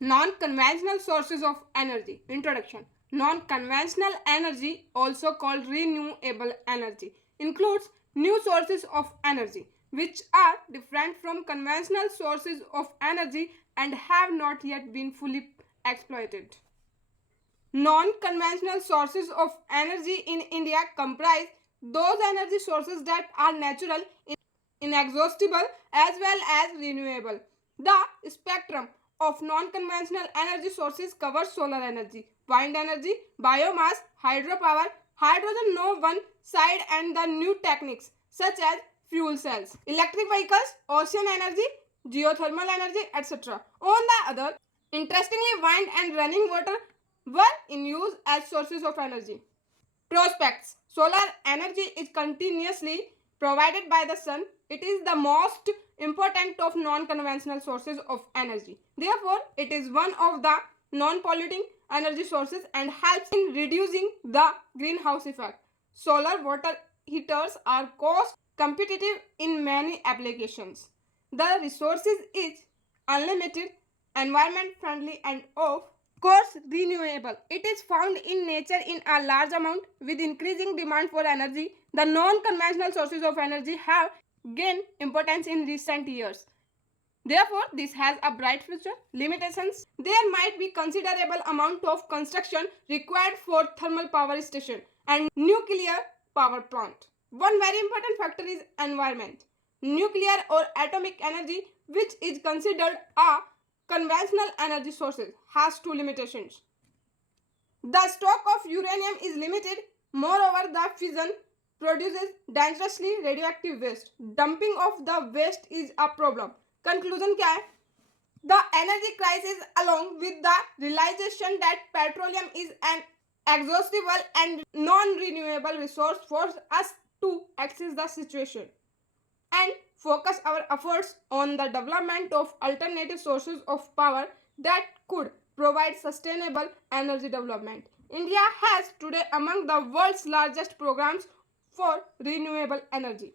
Non-conventional sources of energy. Introduction. Non-conventional energy, also called renewable energy, includes new sources of energy which are different from conventional sources of energy and have not yet been fully exploited. Non-conventional sources of energy in India comprise those energy sources that are natural, inexhaustible, as well as renewable. The spectrum of non-conventional energy sources covers solar energy, wind energy, biomass, hydropower, hydrogen no one side, and the new techniques such as fuel cells, electric vehicles, ocean energy, geothermal energy, etc. On the other, interestingly, wind and running water were in use as sources of energy. Prospects. Solar energy is continuously provided by the sun. It is the most important of non-conventional sources of energy. Therefore, it is one of the non-polluting energy sources and helps in reducing the greenhouse effect. Solar water heaters are cost competitive in many applications. The resources is unlimited, environment friendly, and of course renewable. It is found in nature in a large amount. With increasing demand for energy, the non-conventional sources of energy have gained importance in recent years. Therefore, this has a bright future. Limitations. There might be considerable amount of construction required for thermal power station and nuclear power plant. One very important factor is environment. Nuclear or atomic energy, which is considered a conventional energy sources, has two limitations. The stock of uranium is limited. Moreover, the fission produces dangerously radioactive waste. Dumping of the waste is a problem. Conclusion क्या है? The energy crisis, along with the realization that petroleum is an exhaustible and non-renewable resource, force us to assess the situation and focus our efforts on the development of alternative sources of power that could provide sustainable energy development. India has today among the world's largest programs for renewable energy.